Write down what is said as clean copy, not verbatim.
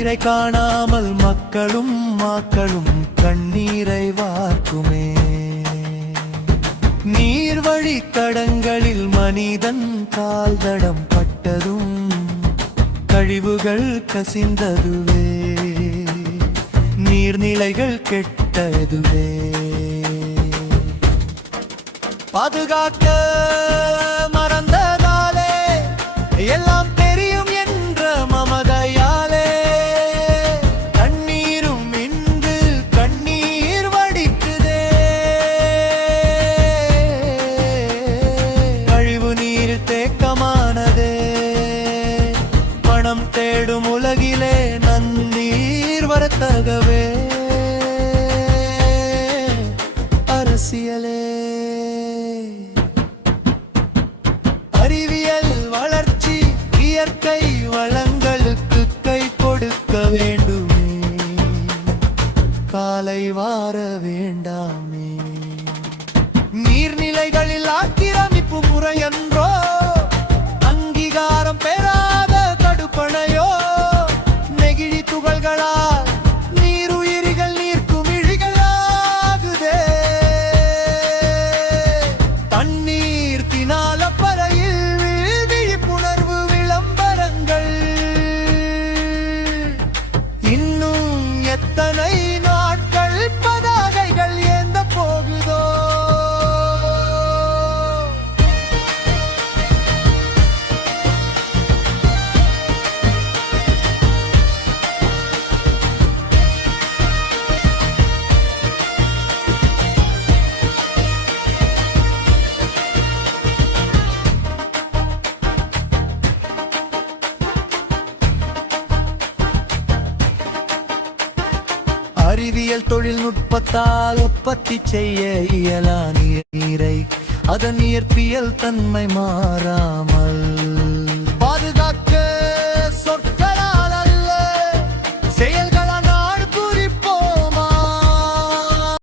நீரை காணாமல் மக்களும் கண்ணீரை வார்க்குமே. நீர்வழி தடங்களில் மனிதன் கால்தடம் பட்டதும் கழிவுகள் கசிந்ததுவே, நீர்நிலைகள் கெட்டதுவே. பாதுகாக்க மறந்ததாலே எல்லாம் தெரியும் என்ற மமதையாலே கண்ணீரும் இன்று கண்ணீர் வடிக்குதே. கழிவு நீர் தேக்கமானதே, பணம் தேடும் உலகிலே நன்னீர் வரத்தகவே. அரசியலே அறிவியல் வளர்ச்சி இயற்கை வளங்களுக்கு கை கொடுக்க வேண்டுமே, காலை வார வேண்டாமே. நீர்நிலைகளில் ஆக்கிரமிப்பு முறையன்றோ, அங்கீகாரம் பெறாத தடுப்பணையோ, நெகிழி துகள்களால் நீருயிரிகள் நீர்க்குமிழிகளாகுதே. தண்ணீர் தினால பறையில் விழிப்புணர்வு விளம்பரங்கள் இன்னும் எத்தனை நாட்கள் பதாகைகள் ஏந்த போகுதோ. அறிவியல் தொழில்நுட்பத்தால் உற்பத்தி செய்ய இயலா நீரை அதன் இயற்பியல் தன்மை மாறாமல்